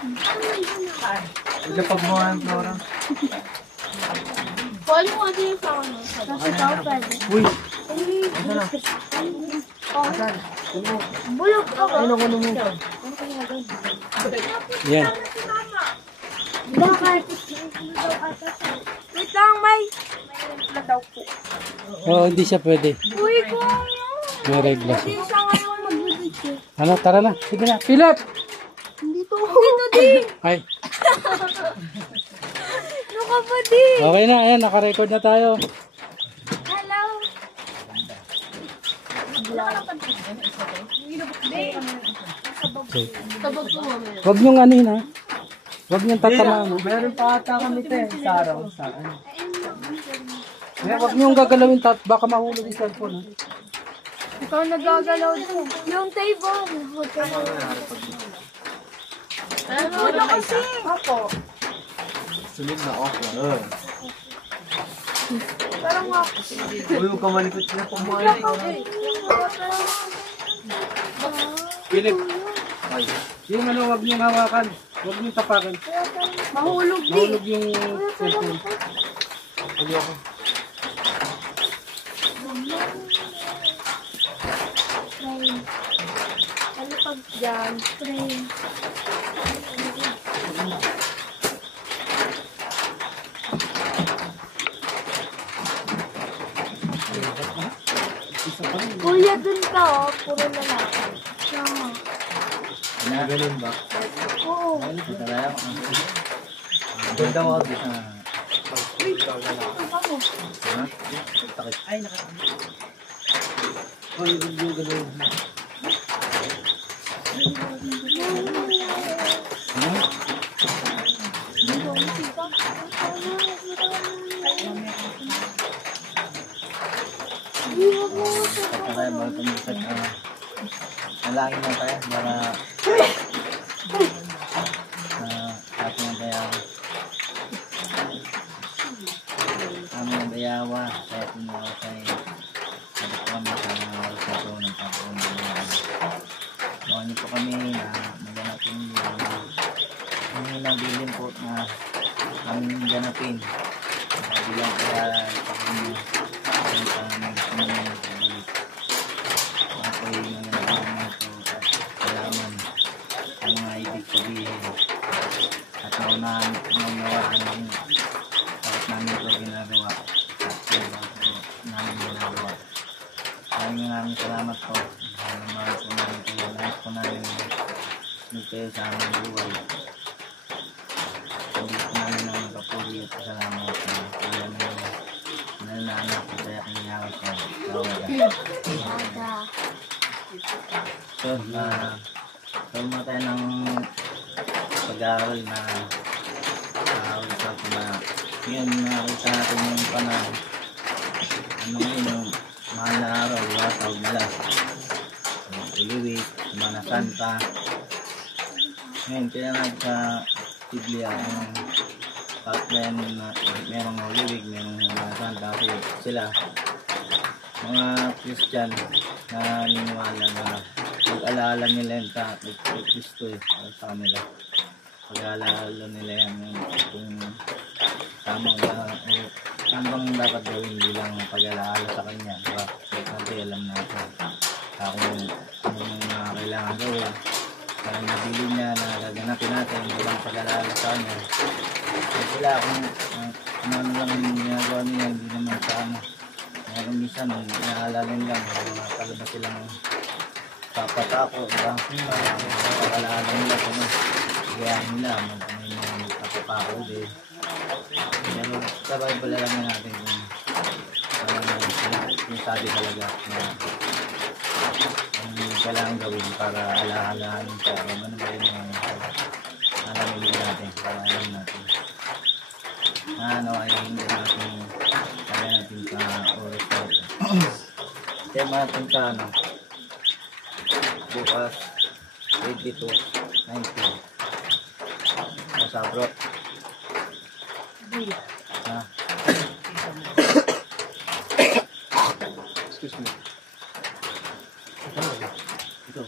Ito pagmuhan, Flora. Paul mo kasi yung sa ano. Kasi ikaw pwede. Uy! Bulog ka ba? Ano mo? Yan. Bakit? Wait lang, may daw po. Oo, hindi siya pwede. Uy, kung May regla hindi siya. siya ngayon magbibigay. Ano, tara na. Sige na. Philip! Dito. Dito din. Ay, Ano ka ba din? okay na. Ayan, nakarecord na tayo. Hello. Okay. Tabag ko mo. Huwag niyong anin ha. Huwag niyong tatamaan. Meron pa ata kami ito eh. Sa araw. Huwag niyong gagalawin baka mahulog yung cellphone ha. Ikaw nagagalaw din. Yung table. Ano kasi? Ako. Sunod na off. Parang nga. Uy, huwag ka malikot na pagmuhan. Philip. Yung ano, huwag niyong hawakan. Huwag niyong tapakan. Mahulog din. Mahulog yung cellphone. Hindi ako. Ano pag dyan? Spray. Kuya, dun ka oh. Puro lalaki. Sama. Ganun ba? Oo. Ganda mo ako. Ay, naka. Uy, yung ganun. Kaya bago tumisat nalangin na tayo para ating ang dayawa aming ang dayawa kaya tinawa tayo sabit kami sa mga usaso ng pagpunod gawa niyo po kami na maganapin yung nabilin po na aming ganapin bilang kaya sa kanya ang pamagsimang pabalik ako'y nananaman ito at kalaman ang mga ibig sabihin at naunawaan ng bakit namin ito ginagawa at bakit namin ginagawa. Maraming salamat po. Mahal po namin ito. Lahat po namin kayo sa aming buhay. Hindi po namin ang magpapuli at salamat na kaya namin nalalanak ko sa aking yawat ko. So, mo tayo ng pag-aaral na ulit ako na yun, nakita natin yung panahon ano yun, yung mahal na araw, tawag malas Iliwit, Semana Santa ngayon, tinanag sa Biblia yung bakit na yan merong Iliwit, merong Semana Santa kasi sila mga Christian na niniwala na pag-alaala nila yung kay Kristo sa kanila. Pag-alaala nila yan kung tamang dapat gawin bilang pag-alaala sa kanya. Diba? Kasi alam natin kung anong mga kailangan gawin. Parang nabili niya na gaganapin natin bilang pag-alaala sa kanya. Kasi sila kung ano lang yung ginagawa nila, hindi naman sa ano. Kung minsan, inaalala nila, palabas silang papatako, diba? Pag-alaala nila kung gayahin nila, magpapako din. Pero sabay palalaman natin kung sabi talaga na ang kailangan gawin para alaalahanin siya. Ano ba yun yung alamin natin, para alam natin. Ano ay hindi natin kaya natin sa oras natin. Kaya natin sa ano, bukas 22, 19 nasa bro Excuse me. ito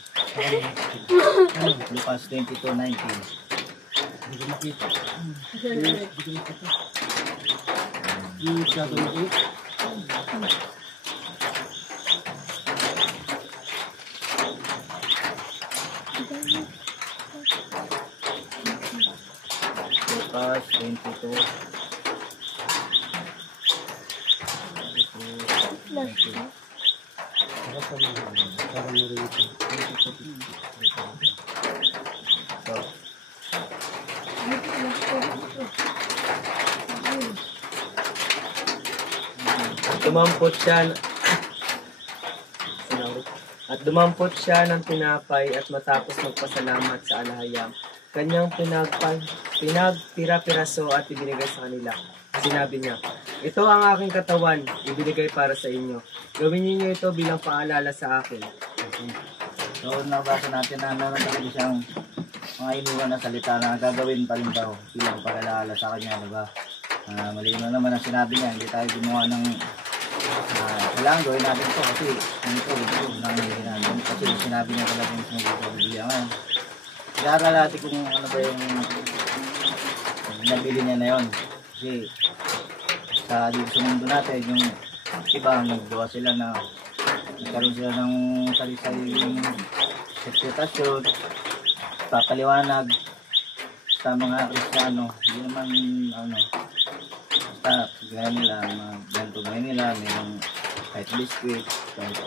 bukas 22, 19 Hindi ko makita. Hindi ko makita. Hindi siya ito makita. Bukas, 22. Last na. Parang narinig ito. So, Dumampot siya. At dumampot siya ng tinapay at matapos magpasalamat sa alahayam, kanyang pinagpira-piraso at ibinigay sa kanila. Sinabi niya, ito ang aking katawan, ibinigay para sa inyo. Gawin niyo ito bilang paalala sa akin. so nabasa natin na meron talaga siyang mga iniwan na salita na gagawin pa rin daw bilang pag-alala sa kanya, diba? Malino naman ang sinabi niya, hindi tayo gumawa ng kailangan gawin natin ito kasi kasi sinabi niya talaga yung sinagigawin ngayon. Kailangan natin kung ano ba yung nabili niya na yun. Kasi sa dito sa mundo natin, yung iba naggawa sila na nagkaroon sila ng sarili-sariling interpretasyon, papaliwanag sa mga Kristiyano. Hindi naman basta gaya nila, ganito gaya nila, mayroong kahit biskuit, kahit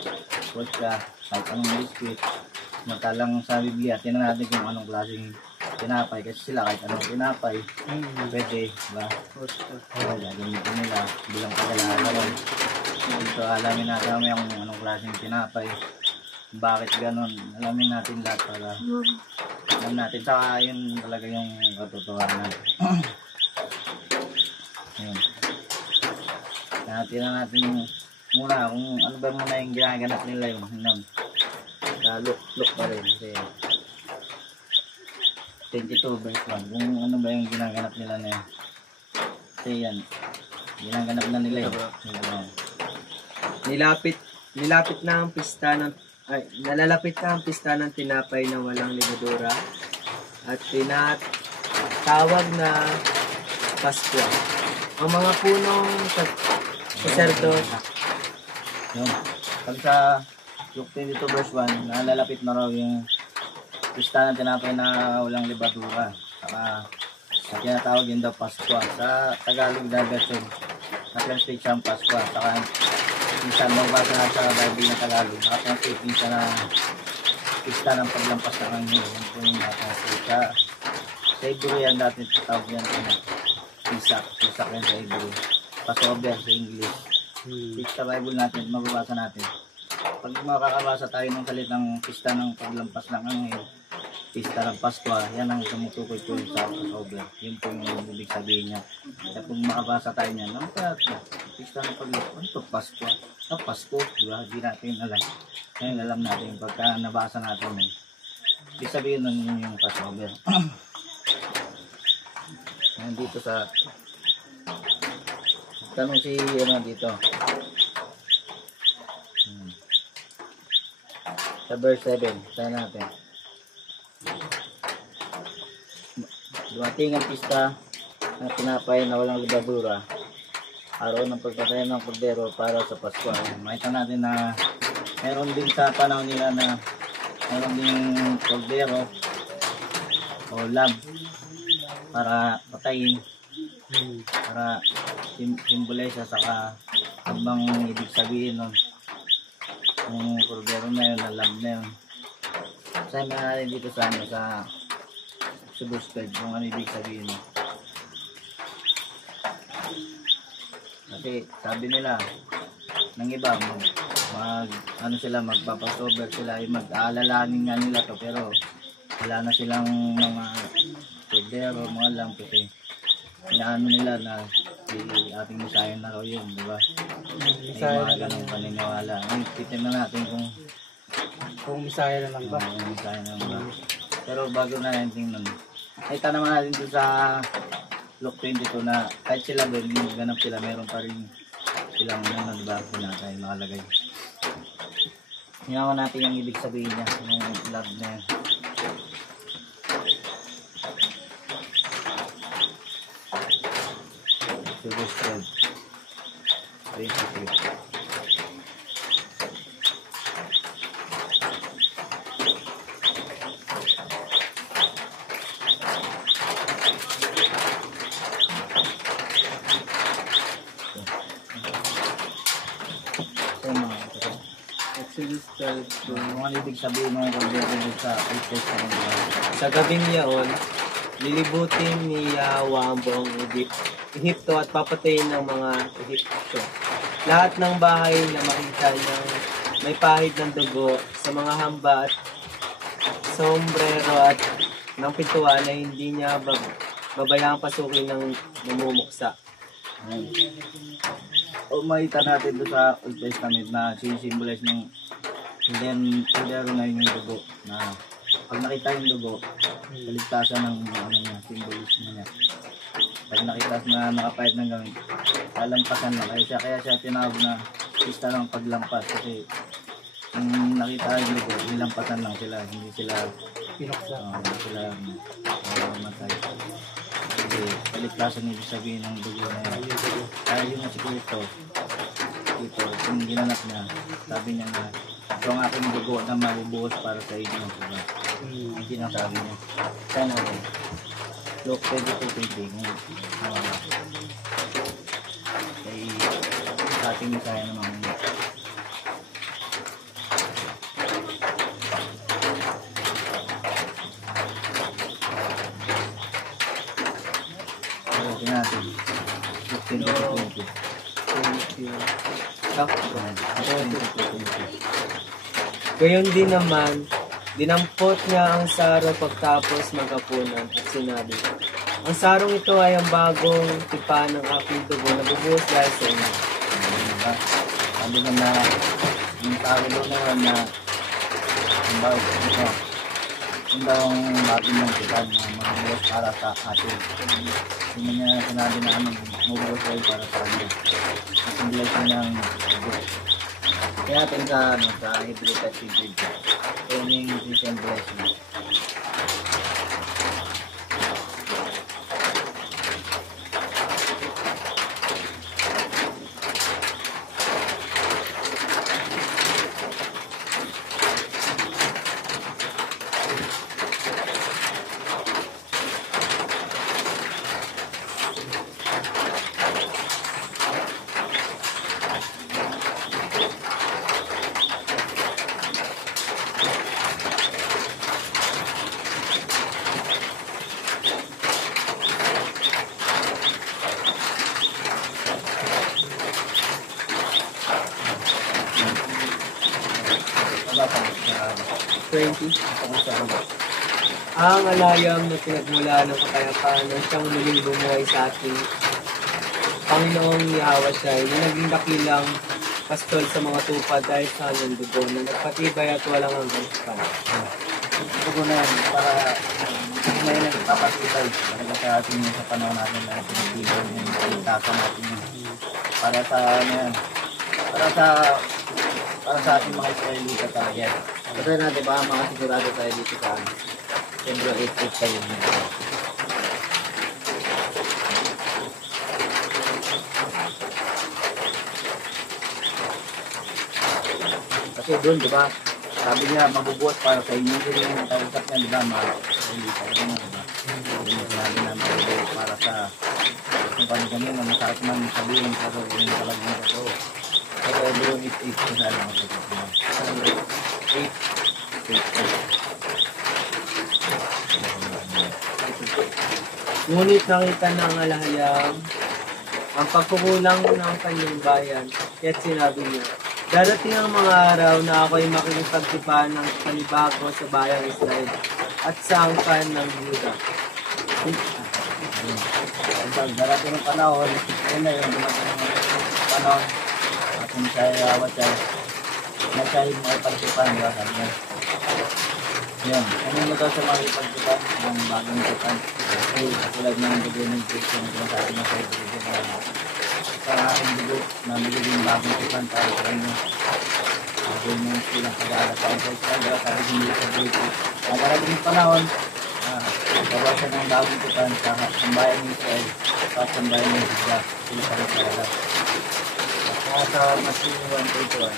kotsa, kahit anong biskuit. Matalang sa Biblia, tinan natin kung anong klaseng tinapay, kasi sila kahit anong tinapay, pwede, diba? Gagamitin nila bilang pag-alala. Dito alamin natin yung anong klaseng tinapay, bakit ganon, alamin natin lahat para alam natin, saka yun talaga yung katotohanan. Yun. Tinan natin muna kung ano ba muna yung ginaganap nila yung look pa rin kasi 22 verse 1 kung ano ba yung ginaganap nila na yun kasi yan ginaganap na nila yun. Nalalapit na ang pista ng tinapay na walang libadura at tinatawag na Pasko. Ang mga punong sacerdote. Yun. Pag sa Luke 22 verse 1, nalalapit na raw yung pista ng tinapay na walang libadura. Saka sa tinatawag yun daw Pasko. Sa Tagalog na version, na-translate siyang Pasko. Saka minsan mabasa na sa Bible na Tagalog, naka-translate minsan na pista ng paglampas ng anghel. Yun po yung naka-translate. Sa Hebrew yan dati tawag yan Pisak yan sa Hebrew. Passover sa English. Sa Bible natin, mababasa natin. Pag makakabasa tayo ng salitang pista ng paglampas ng anghel, pista ng Pasko, yan ang tumutukoy po sa Passover. Yun po yung ibig sabihin niya. Kaya kung makabasa tayo niyan, ano kaya pista ng paglampas? Ano ito? Pasko? Pasko, diba? Hindi natin alam. Ngayon alam natin, pagka nabasa natin yun, ibig sabihin nun yung Passover. Nandito sa tanong si dito sa verse 7 saan natin dumating ang pista ng tinapay na walang libadura, araw ng pagpatay ng kordero para sa Pasko. Makita natin na meron din sa panahon nila na meron din kordero o lamb para patayin, para simbolize saka habang ibig sabihin nun yung kordero na yun, lamb na yun. Sabi natin dito sa verse 5 kung ano ibig sabihin nun. Kasi sabi nila ng iba magpapasober sila, mag-aalalanin nga nila to, pero wala na silang mga kordero, mga lamb kasi inaano nila na si ating Messiah na raw yun, diba? May mga ganong paniniwala. Titin na natin kung Messiah na lang ba? Messiah na lang ba? Pero bago na natin tingnan, nakita naman natin doon sa Luke 22 na kahit sila doon, yung ganap sila, meron pa rin silang diba? Pinatay, nakalagay. Hinawa natin yung ibig sabihin niya, yung love na yun. Exodus 12:23. Exodus 12. Ano ibig sabihin mo kung dito sa Old Testament? Sa gabing yaon, lilibutin ni Yahweh ang buong Ehipto at papatayin ng mga Ehipto. Lahat ng bahay na makita niyang may pahid ng dugo sa mga hamba at sombrero at ng pintuan na hindi niya babayang pasukin ng namumuksa. O makita natin doon sa Old Testament na sinisimbolize ng hilero na yung dugo na pag nakita yung dugo, kaligtasan ng ano niya, symbolism niya. Pag nakita na nakapahid ng gamit, lalampasan lang. Kaya siya tinawag na pista ng paglampas kasi kung nakita yung dugo, nilampasan lang sila, hindi sila Pinuksa. hindi sila mamatay. Kasi kaligtasan ibig sabihin ng dugo na yan. Kaya yung si Kristo, dito, kung ginanap niya, sabi niya na ito ang aking dugo na mabubuhos para sa inyo. Diba? Ang sinasabi niya. Sana ako. Luke 22:20. Kay sa ating misaya naman. Okay natin. Luke 22:20. Gayon din naman, dinampot niya ang saro pagtapos maghapunan at sinabi, ang sarong ito ay ang bagong tipa ng aking dugo na bubuhos dahil sa inyo. Sabi ko na yung tao doon na ang bagong ito. Yung daw ang bagong ng tipan na mabubuhos para sa atin. Hindi niya sinabi na mabubuhos tayo para sa atin. Ang blessing ng dugo. Kaya natin sa Hebrew text video. Training Christian blessing. Wala pa. 20. Ang alayam na pinagmula ng kapayapaan na siyang muling bumuhay sa ating Panginoong Yahweh siya ay naging dakilang pastol sa mga tupad dahil sa kanyang dugo na nagpatibay at walang hanggang pan. Dugo na yan para may nagpapatibay talaga sa atin sa panahon natin na pinitibay yung kaligtasan natin para sa ano yan, para sa ating mga Israelita talaga. Kasi na diba makasigurado tayo dito sa Hebrew 8:8 tayo. Kasi doon diba sabi niya mabubuhat para sa inyo din yung tawagkat niya diba Israelita yun diba. Yung sinabi na mabubuhat para sa kung kami na masakit man sabihin pero yung talagang ito. Kaya Hebrew 8:8 ko sa alam ko. 8:8. Ngunit nakita ng alahayam ang pagkukulang ng kanyang bayan, kaya't sinabi niya, darating ang mga araw na ako'y makikipagtipan ng panibago sa bayang Israel at sa angkan ng Juda. Pag darating ng panahon, yun na yung dumating ng panahon at kung siya awat siya, na siya yung makipagtipan, diba sabi niya? Yan, ano mo daw sa makipagtipan, yung bagong tipan. Kasi katulad ng dugo ng Kristo na sinasabi na sa dugo na sa aking dugo na magiging bagong tipan tayo sa inyo. Sabi mo silang pag-aalas sa Israel, sabi hindi sa dugo. Ang darating ng panahon, Kawasan ng bagong tukan sa sambayan ng Israel, sa sambayan ng Judah, sila sa lahat. At sa Matthew 1:21,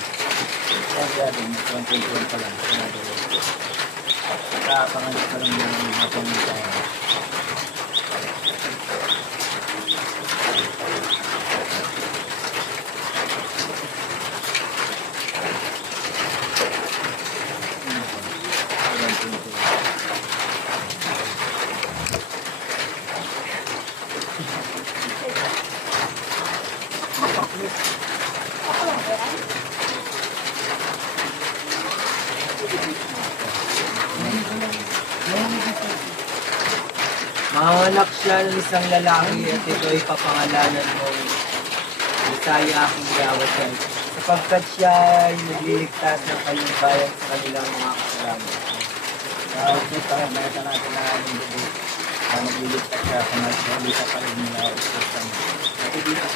kaya din, 1:21 pa lang, sinabi ko. Nakapangalit pa lang ng mga pangitayan. Ako lang ba yan? Manganganak siya ng isang lalaki at ito'y papangalanan mong Messiah aking Yahweh, sapagkat siya ay nagliligtas ng kanyang bayan sa kanilang mga kasalanan. Okay, parang mayroon natin na ating dugo. Magliligtas siya kung nagsalita pa rin nila o isasam. At dito sa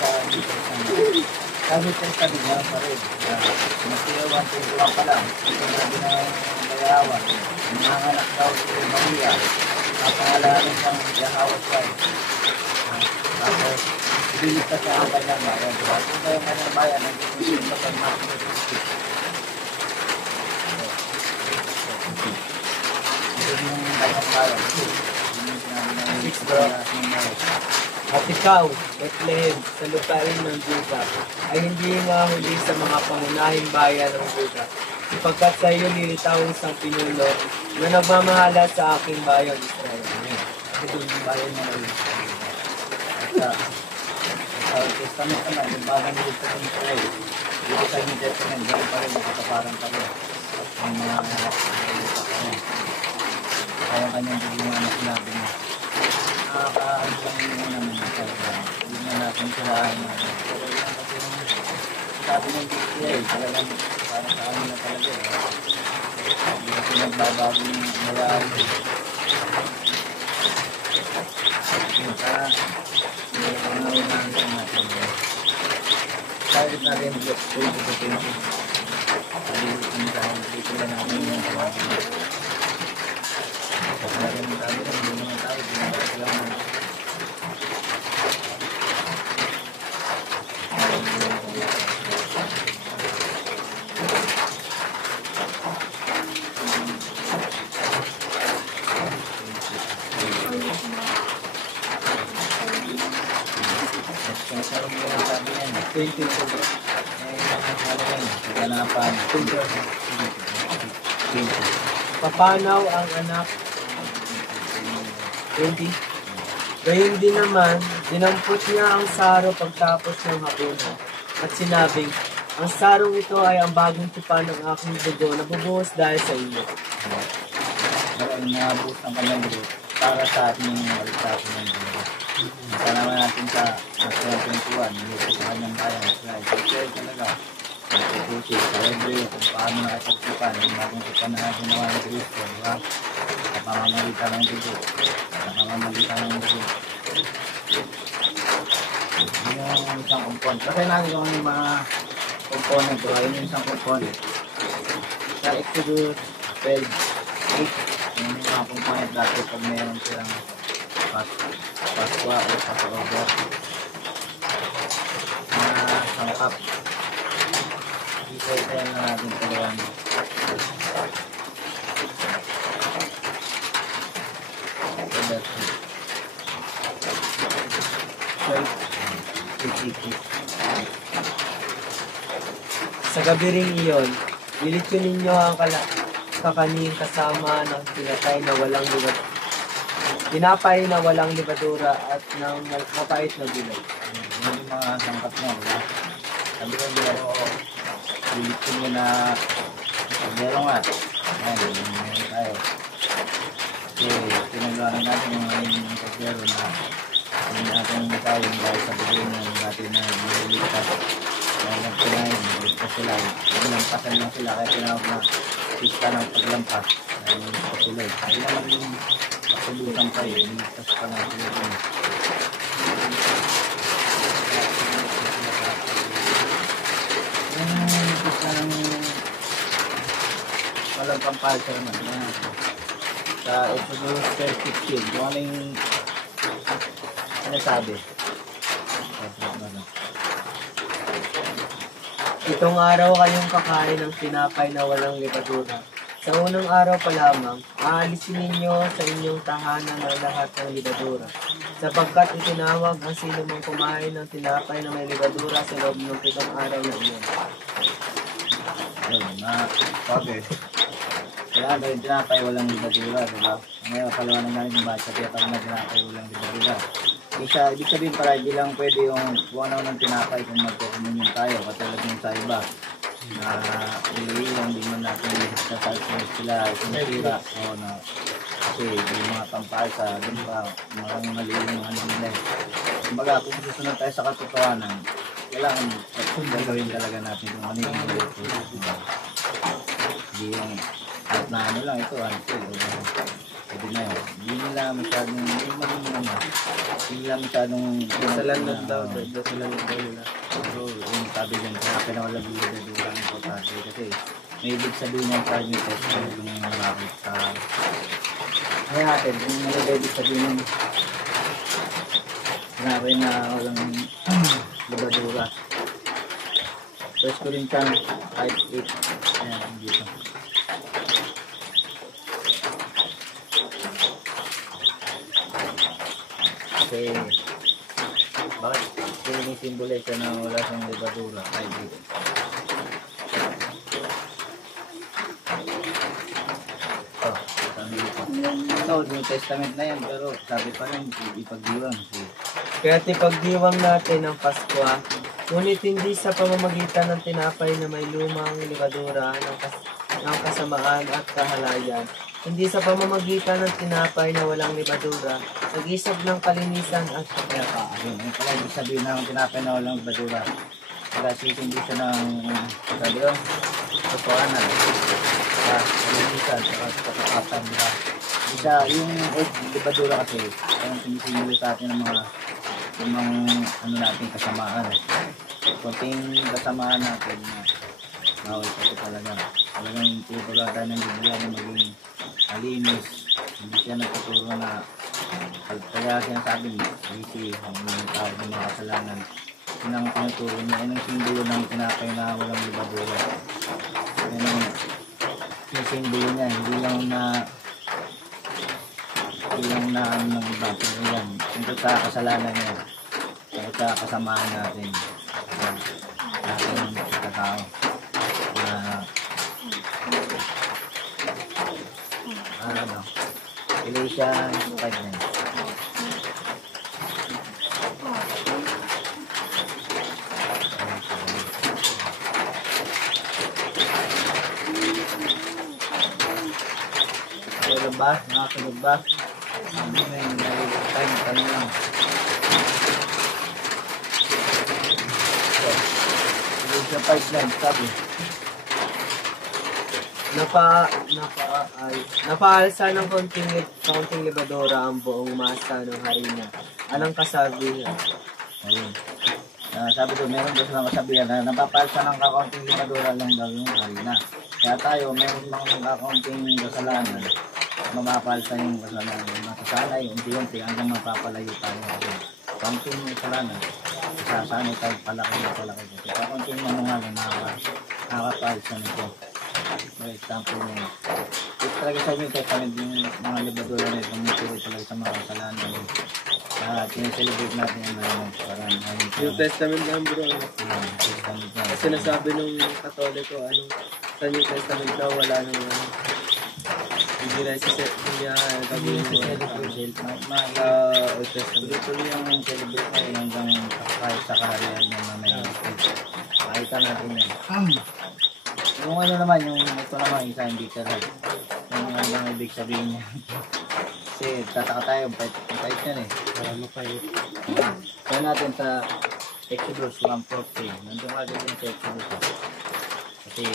sabi ko sa niya pa rin. Masiyawan ko ito pa lang. Ito na din ang bayawan. Nanganganak daw si Maria. Kapangalanan siyang Yahweh Shai. Tapos, liligtas siya ang kanyang bayan. Kung kayo ang kanyang bayan, ang gusto sa pag-makinig. At ikaw, Bethlehem, sa lupain ng Juda, ay hindi nga huli sa mga pangunahing bayan ng Juda, sapagkat sa iyo nilitawang isang pinuno na nagmamahala sa aking bayan, Israel. Ito yung bayan na rin. At sa Testament naman, yung bagang nilip sa Israel, dito sa New Testament, gano'n pa rin, nakataparan pa rin. Ang mga kaya kanyang bigyan na sinabi niya. Nakakaano lang yun naman talaga. Hindi na natin sirahan natin. Pero yun kasi yung sabi ng DCA, talagang para sa amin na talaga. Hindi kasi nagbabago yung mayaan. Kaya may pangawinan natin. Kahit natin block 20 to 20. Dito na natin yung pangawinan. Kasi natin yung tabi na hindi naman tayo. Ginagawa lang naman. Kaya mo yung sabi niya, 20 po. kaganapan, Papanaw ang anak. 20. Gayun din naman, dinampot niya ang saro pagtapos ng hapunan. At sinabing, ang sarong ito ay ang bagong tupa ng aking dugo na bubuhos dahil sa inyo. Maraming nabuhos ng kanyang dugo para sa ating maligtas ng dugo. Isa naman natin sa Matthew 21, dito sa kanyang bayan. Kaya talaga, nagpupusi sa Hebreo kung paano nakapagtupan ang bagong tupan na ginawa ng Kristo, di ba? Sa pamamagitan ng dugo. Sa pamamagitan ng dugo. Yun yung isang component. Kasi natin yung mga component, diba? Yun yung isang component. Sa Exodus 12:8, yun yung mga component dati pag mayroon silang Paswa o Passover na sangkap. Dito tayo na natin talagang Sa gabi ring iyon, ilitsyon ninyo ang kakaning kasama ng tinapay na walang libadura at ng mapait na gulay. yung mga sangkap niya, diba? Sabi ko nila, ilipin nyo na meron nga. Ayan, meron tayo. Kasi pinagawa natin yung ngayon pagbero na hindi natin tayo dahil sa bigyan ng dati na nililigtas. Dahil lang sila yun, nililigtas sila. Nilampasan lang sila kaya tinawag na pista ng paglampas. Dahil nililigtas sila. Hindi naman yung pasulutan pa yun, nililigtas pa lang sila yun. Yung pista ng walang pampalsa naman. sa Exodus 15. Kung ano yung sinasabi. Itong araw kayong kakain ng tinapay na walang libadura. Sa unang araw pa lamang, aalisin ninyo sa inyong tahanan ang lahat ng libadura. Sapagkat itinawag ang sino mang kumain ng tinapay na may libadura sa loob ng 7 araw na iyon. Yun, na sabi. Kaya ba yung tinapay walang libadura, diba? Ngayon, paliwanag namin yung bata, kaya pag may tinapay walang libadura. Ibig sabihin pala, hindi lang pwede yung buwanaw ng tinapay kung magkukumunyon tayo, katulad yung sa iba. Na iliiwan, hindi man natin sa salsins sila, sinasira, o na kasi yung mga pampalsa, dun pa, maraming maliin yung ano nila. Kumbaga, kung susunod tayo sa katotohanan, kailangan gagawin talaga natin kung ano yung hindi yung at na ano lang ito, pwede na yun. Hindi nila masyadong, hindi nila masyadong Dasalanod daw nila. so, yung sabi dyan, kaya pinawalag yung libadura ng importante kasi may ibig sabihin yung sa New Testament yung malapit sa kaya natin, yung ibig sabihin yung sinabi na walang libadura. 1 Corinthians 5:8. Ayan, dito. Kasi bakit sinisimbolize na wala siyang libadura? Ay, dito. Oh, sabi dito. Ito, New Testament na yan, pero sabi pa rin, ipagdiwang. Kaya't ipagdiwang natin ang Pasko, ngunit hindi sa pamamagitan ng tinapay na may lumang libadura ng kasamaan at kahalayan, hindi sa pamamagitan ng tinapay na walang libadura, nag-isap ng kalinisan at kapayapaan. Ayun pala, ibig sabihin ng tinapay na walang libadura. Kaya sisindi siya ng, sabi yun, katotohanan. Kalinisan, kapayapaan, diba? Isa, yung libadura kasi, ang sinisimula sa atin ng mga ano natin kasamaan. Kunting kasamaan natin na bawal kasi talaga. Talagang tutulad tayo ng Biblia na maging malinis. Hindi siya nagtuturo na kaya sinasabi niya, hindi yung tao ng mga kasalanan. Yun ang tinuturo niya. Yun ang simbolo ng tinapay na walang libadura. Yun ang simbolo niya. Hindi lang na ano ng iba. Pero yan, tungkol sa kasalanan niya. Tungkol sa kasamaan natin. Natin ang pagkatao. Ano? Galatians 5:9. Tulog ba? Nakatulog ba? Ano na yung time? Tanong lang. Galatians 5:9, sabi. Napaalsa ng kaunting libadora ang buong masa ng harina. Anong kasabihan? Ayun. Sabi ko, meron doon silang kasabihan na napapalsa ng kakaunting libadura lang daw yung harina. Kaya tayo, meron mga kakaunting kasalanan, mapapalsa yung kasalanan. Masasanay, unti-unti hanggang mapapalayo tayo. Kaunting kasalanan, sasanay tayo palaki na palaki. Kakaunting manungalan, nakakapalsa nito. For example, ito talaga sa New Testament yung mga libadura na itong turo talaga sa mga kasalanan. Sineselebrate natin yung parang New Testament yan, bro. Testament na. Kasi nasabi nung Katoliko, sa New Testament daw wala nang hindi na gagawin mo Old Testament. Tuloy yung celebrate na yun hanggang kahit sa kaharian yung mamaya. Makita natin yan. Yung ano naman, yung ito naman, isa hindi talaga. Yung ano ibig sabihin niya. Kasi tataka tayo, pahit yan eh. Mapahit. Kaya natin sa Exodus 1:14. Nandun agad yung sa Exodus. Kasi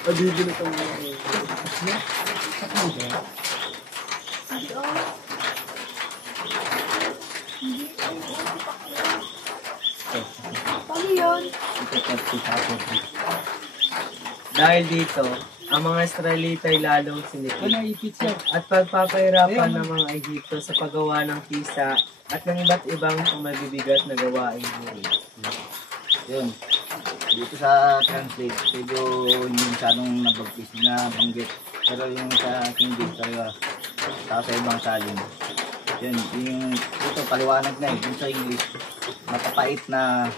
Pabibili ko mga Hindi oh. Hindi So, Paano yun? Ito 30 tapos. dahil dito, ang mga Israelita ay lalong Ano, sinipid ipit siya. at pagpapahirapan ng mga Ehipto sa paggawa ng pisa at ng iba't ibang mabibigat na gawaing buhay. Yun. Dito sa translate, medyo hindi masyadong nabagpis na banggit. Pero yung sa King James talaga, sa ibang salin. Yun, yung ito paliwanag na eh. Yung sa English, matapait na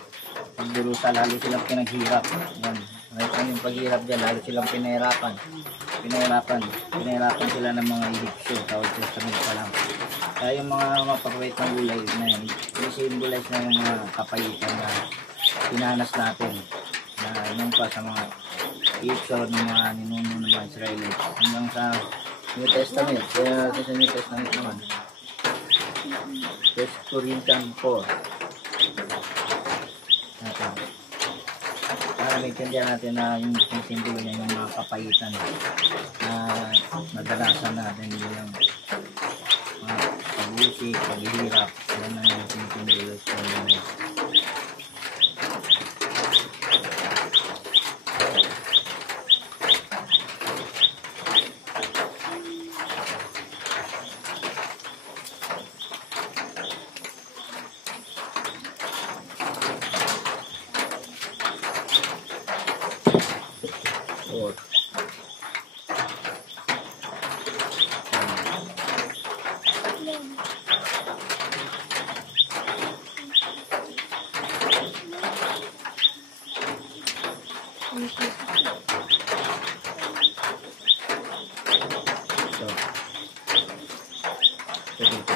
pagdurusa, lalo silang pinaghirap. Yan. Ano yung paghirap dyan, lalo silang pinahirapan. Pinahirapan sila ng mga Egyptio, sa Old Testament pa lang. Kaya yung mga mapapait ng gulay na yun, symbolize na yung mga kapaitan na pinanas natin. Na yun pa sa mga Egyptio, ng mga ninuno ng mga Israelites. Hanggang sa New Testament, kaya sa New Testament naman. 1 Corinthians 4. Para maintindihan natin na yung simbolo niya, yung mga kapaitan na nadalasan natin yung mga pag-usik, paghihirap, yan ang yung simbolo sa mga.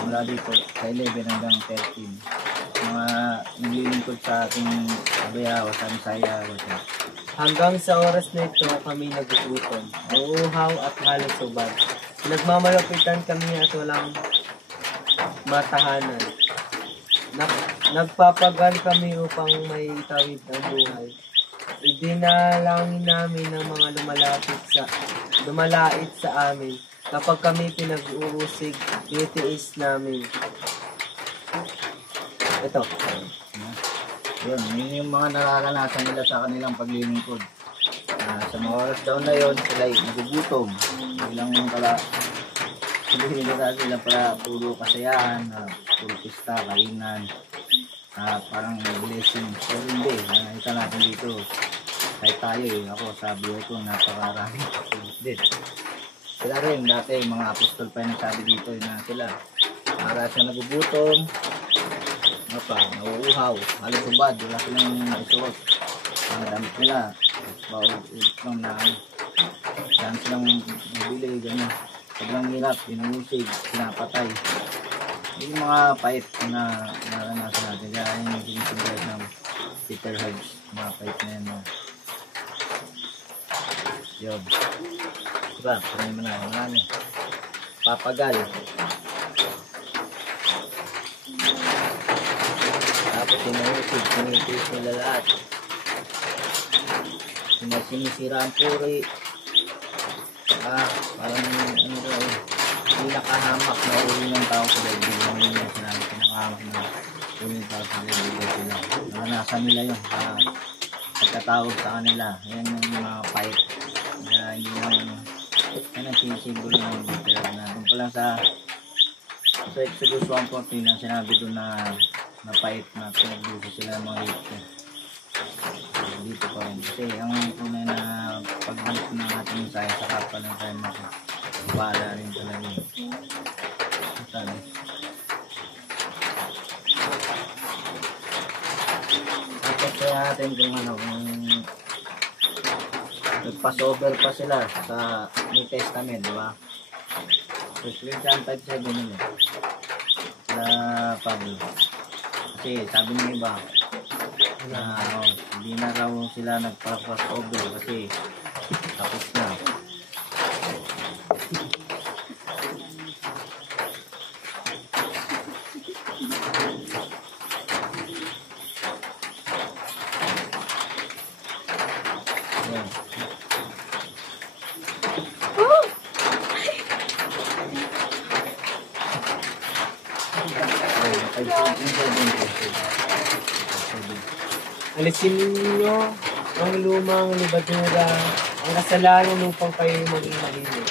Mula dito sa 11 hanggang 13 mga naglilingkod sa ating abayaw sa Misaya Hanggang sa oras na ito, kami nagugutom, uuhaw at halos subad. Nagmamalupitan kami at walang matahanan. Nagpapagal kami upang may tawid ang buhay. Idinalangin namin ng mga lumalait sa amin. Kapag kami pinag-uusig, titiis namin. Ito. yun yung mga nararanasan nila sa kanilang paglilingkod. Sa mga oras daw na yun, sila ay nagugutom. Bilang pala sabihin nila sila para puro kasayahan, puro pista, kainan, parang blessing. So hindi, nakita natin dito. Kahit tayo ako sa buhay ko, napakarami din. Sila rin dati, mga apostol pa yung nagsabi dito na sila. Para sa nagugutom, nauuhaw, halusubad, wala silang isuot. Mga damit nila, bawal-ulit lang na saan silang mabili, gano'n. Sobrang hirap, inuusig, pinapatay. Yung mga pait na naranasan natin, kaya yung sinusunod ng Peter Hughes, mga pait na yan. Yun. Diba, sabihin mo na, marami. Papagal. Tapos sinuusig, sinipis nila lahat. Sinisira ang puri. Parang ano daw, hindi nakahamak na uli ng tao sa daigdig. Hindi na sinabi pinakahamak na uli ng tao sa daigdig sila. Naranasan nila yun. Pagkatawag sa kanila, yan yung mga fight. Kaya hindi naman, yan ang sinisimbolo ng detail na. Doon pa lang sa Exodus 1:14 na sinabi doon na fight na pinagbuso sila ng mga hito. Dito pa rin. Kasi ang tunay na pagbalik ng ating mensahe sa kapal ng tayo wala rin talaga. Saan? Tapos kaya natin kung kung nagpa-sober pa sila sa New Testament, di ba? So, Corinthians 5:7 nila. Na Pablo. Kasi sabi niya iba, hindi na raw sila nagpa-crossover kasi tapos na. Yan. Alisin ninyo ang lumang libadura, ang kasalanan upang kayo maging malinis.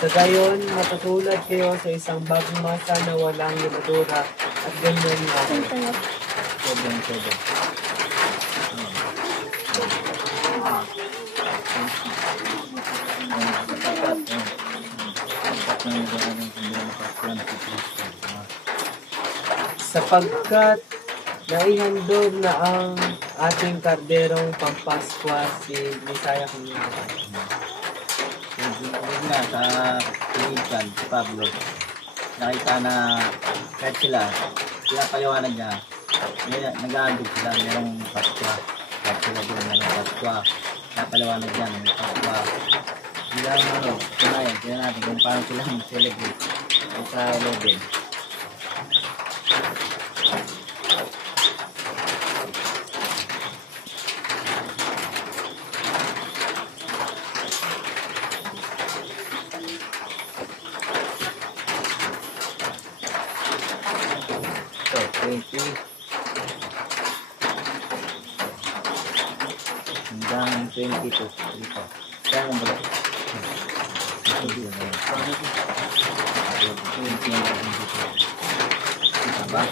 Sa gayon, matutulad kayo sa isang bagong masa na walang libadura at ganyan nga. Sapagkat naihandog na ang ating karderong pampaskwa si Misaya Kunyaka. Yung nga sa Pilipinan, si Pablo, nakita na kahit sila paliwanag niya, nag-aandog sila, merong paskwa. Kahit sila din, merong paskwa. Paliwanag niya, may paskwa. Bilang tunayan, kaya natin kung paano sila celebrate sa level. So, 20. Hanggang 22. Dito. Kaya lang ba? Diba?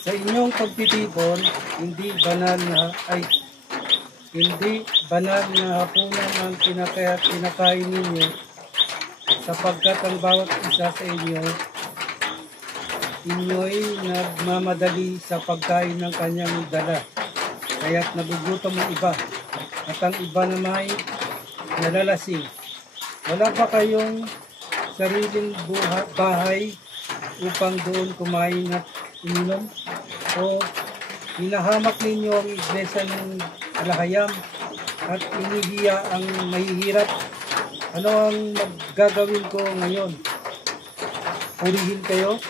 Sa inyong pagtitipon, hindi banal na hapunan ang kinakain ninyo, sapagkat ang bawat isa sa inyo'y nagmamadali sa pagkain ng kanyang dala, kaya't nagugutom ang iba, at ang iba nama'y nalalasing. Wala ba kayong sariling bahay upang doon kumain at uminom? O hinahamak ninyo ang iglesia ng alahayam at inihiya ang mahihirap? Ano ang magagawin ko ngayon? Purihin kayo?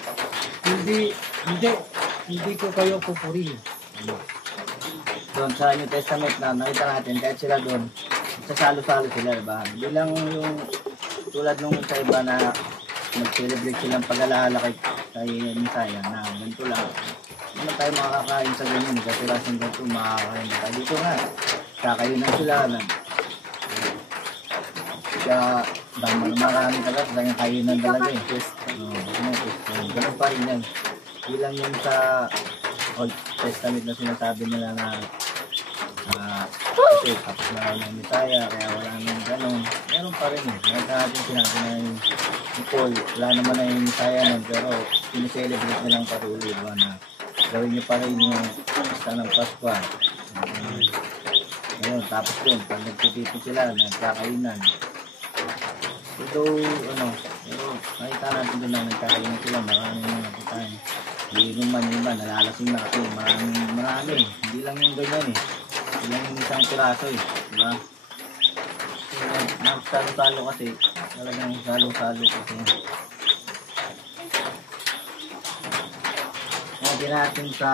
Hindi ko kayo pupurihin. Doon sa New Testament na nakita natin, kahit sila doon, sasalo-salo sila, diba? Bilang yung tulad nung sa iba na nag-celebrate silang pag-alaala kay Misaya na ganito lang. Ano tayo makakain sa ganyan? Kasi rasing ganito, makakain na tayo. Dito nga, kakain na sila. Kaya, marami talaga, kaya kainan talaga eh. Ganun pa rin yan. Bilang yun sa Old Testament na sinasabi nila na kasi tapos na ng Misaya, kaya wala nang gano'n. Meron pa rin eh. Meron natin sinabi na yung Paul, wala naman na yung Misaya nun, pero sinicelebrate nilang patuloy ba na gawin niyo pa rin yung isa ng Paskwa. Ngayon, tapos yun, pag nagtitipid sila, nagkakainan. Ito, pero nakita natin doon na nagkakainan sila, maraming mga putahin. Hindi naman yung iba, nalalasing na kasi, marami. Hindi lang yung ganyan eh. Hindi lang yung isang piraso eh, diba? Salo-salo kasi, talagang salo-salo kasi. Ngayon natin sa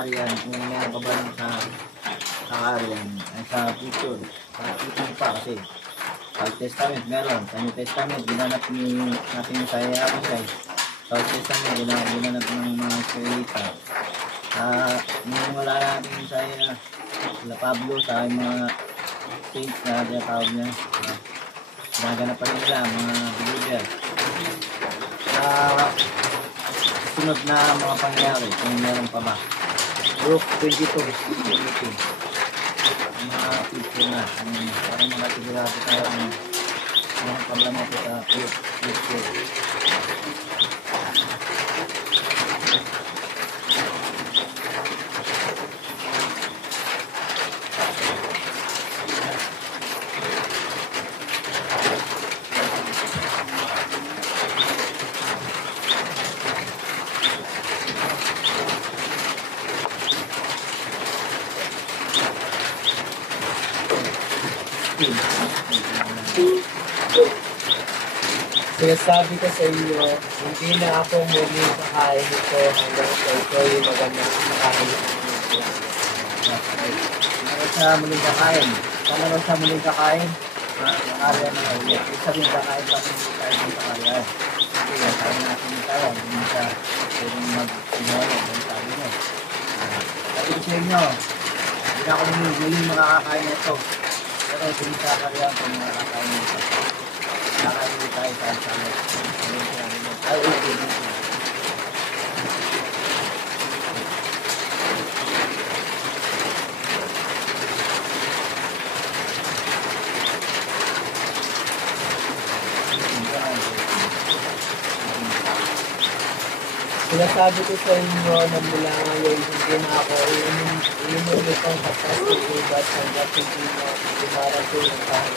Arian, kung meron pa ba rin sa Arian, ay sa picture. Sa picture pa kasi. Sa Old Testament meron, sa New Testament, ginanap natin yung Isaiah Abisay. Sa Old Testament, ginanap ng mga Israelita. Nung wala natin yung Isaiah, sila Pablo, sa mga saints na tinatawag niya. Ginaganap pa rin nila, mga believer. Sunod na mga pangyayari, kung meron pa ba. Luke 22, mga picture na. Parang mga sigurado tayo ng mga problema po sa picture. Sinasabi ko sa inyo, hindi na ako muli kakain ito hanggang sa ito'y magandang kakain. Meron sa muling kakain. Kung meron sa muling kakain, Arian na ulit. Ibig sabihin kakain pa rin tayo sa Arian. Kaya sabi natin tayo, hindi siya pwedeng mag-sinolo. Sabi niyo. Sabi ko sa inyo, hindi na ako muling makakakain nito. Pero hindi sa kariyan kung makakakain nito. Nakakain nito tayo sa salat. Ay, okay. Sinasabi ko sa inyo na mula ngayon hindi na ako iinom itong katas ng ugat hanggat hindi na dumarating ang kahit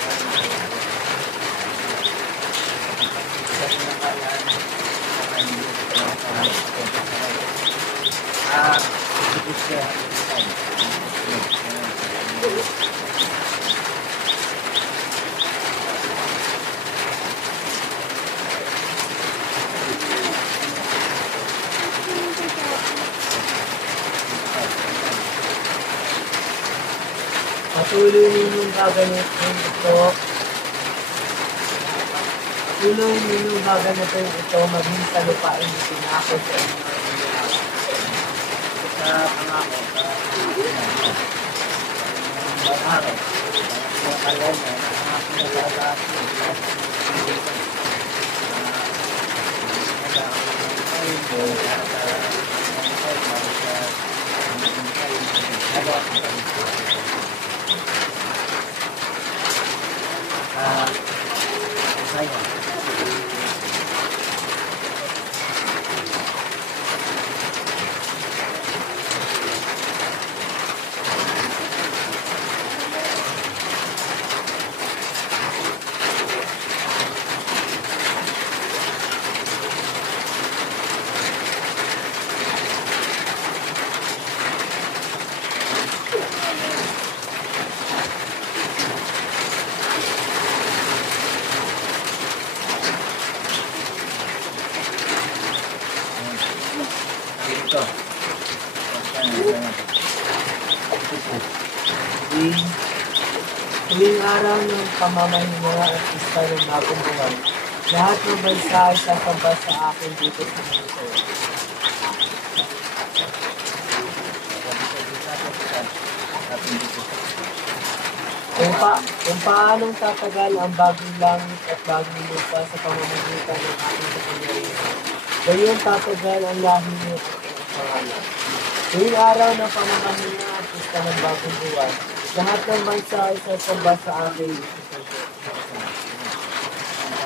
patuloy ninyong gagamitin ito. Patuloy ninyong gagamitin ito maging sa lupain na pinako sa inyo. Sa pangako, sa araw, sa kalaw mo, sa taas Tuwing araw ng pamamahinga at isa ng bagong buwan, lahat ng bansa ay sasamba sa akin dito sa mundo. Kung paanong tatagal ang bagong langit at bagong lupa sa pamamagitan ng aking kapangyarihan, gayon tatagal ang lahi niyo at pangalan. Tuwing araw ng pamamahinga at isa ng bagong buwan, lahat ng bansa ay sasamba sa akin.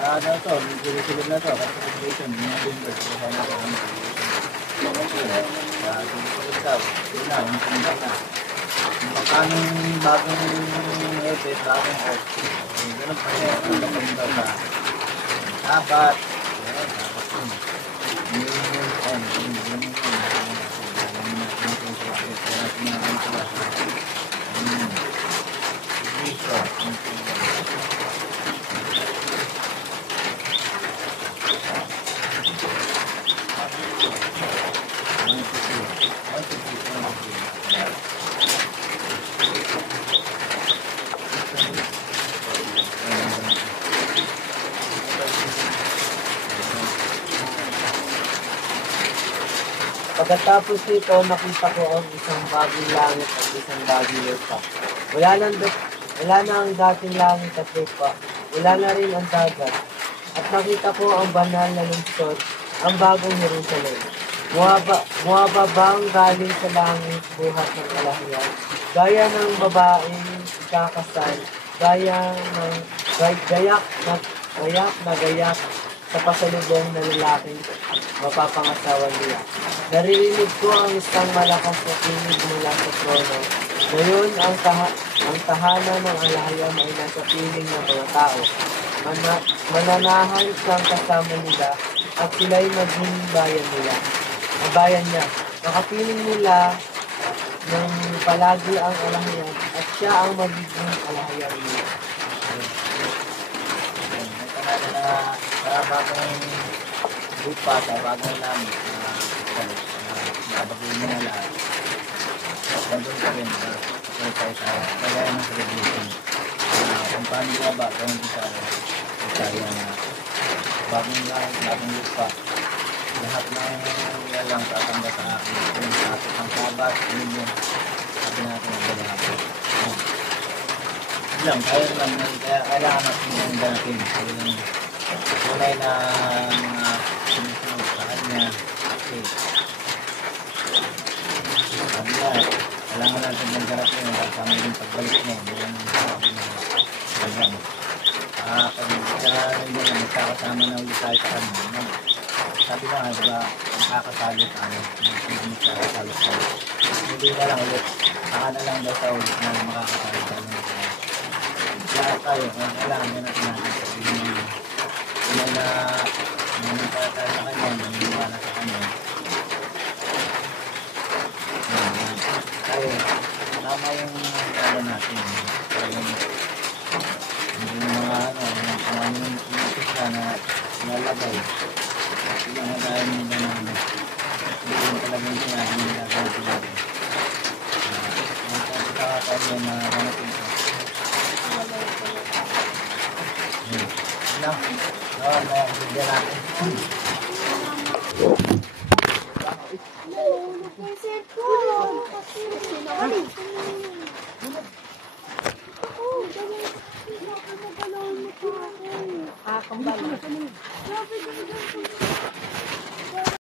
Ano to, nagsisilip na to, kasi completion, mga Denver, kaya na ito. Nagsisilip daw, yun na, nagsisilip na. Magkanong bagong episode, bagong earth. Ganun pa rin, ang bagong daw na. Apat. Pagkatapos nito, nakita ko ang isang bagong langit at isang bagong lupa. Wala na ang dating langit at lupa. Wala na rin ang dagat. At nakita ko ang banal na lungsod, ang bagong Jerusalem. Buwababang galing sa langit, buhat ng kalahiyan. Gaya ng babaeng ikakasal, gayak na gayak sa pasalubong na lalaking mapapangasawa niya. Naririnig ko ang isang malakas na tinig mula sa trono. Ngayon, ang tahanan ng alahayam ay nasa piling ng mga tao. Mananahan siyang kasama nila at sila'y maging bayan nila. Ang bayan niya. Nakapiling nila ng palagi ang alahayam at siya ang magiging alahayam niya. Para bagong lupa, sa bagong langit, nabagay mo na lahat. Nandun ka rin, tayo sa kagaya ng celebration. Kung paano ba, kung hindi sa kaya na bagong langit, bagong lupa. Lahat ng nilalang tatanda sa akin. Kung sakit ang sabat, yun yung sabi natin ang balabo. Lang, kaya lang, kaya kailangan natin yung ganapin. Kaya lang, tunay na mga sumusunod sa kanya. Kasi, sabi na, kailangan natin yung ganapin yung kasama yung pagbalik niya. Yan yung sabi na, ganyan. Pag nandun, magkakasama na ulit tayo sa kanya. Sabi na nga, diba, makakasalo tayo. Hindi makakasalo tayo. Hindi na lang ulit. Saka na lang daw sa ulit na makakasalo tayo. Lahat tayo, kailangan na natin sabihin na nangyayari tayo sa kanya, nangyayari sa kanya. Tayo, tama yung ano natin. Hindi yung mga yung inutos na nalagay. Hindi nga tayo nila na hindi yung talagang sinabi nila gagawin natin. Magkakita ka tayo na ganatin ko. Lang. Bigyan natin. Nahulog na yung cellphone. Kasi sinawali. Ako, ganyan. Ako magalaw mo pa ako. Kambal. Grabe, ganyan.